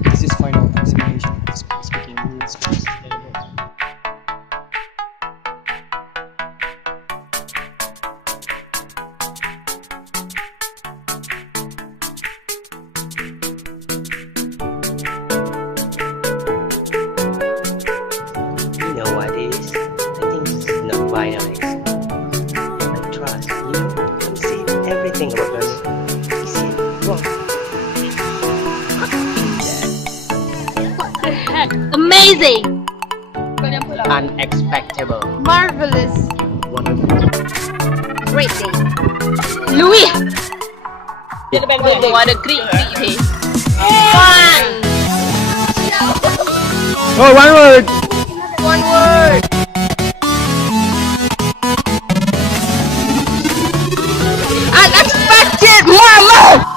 This is final examination of speaking rules. You know what it is? I think this is not final exam. I trust, you see everything about learning. Is it wrong? What the heck? Amazing! Unexpected. Marvelous! Wonderful. Great day! Louis! What a great day! Fun! Oh, one word! One word! Unexpected! Mama!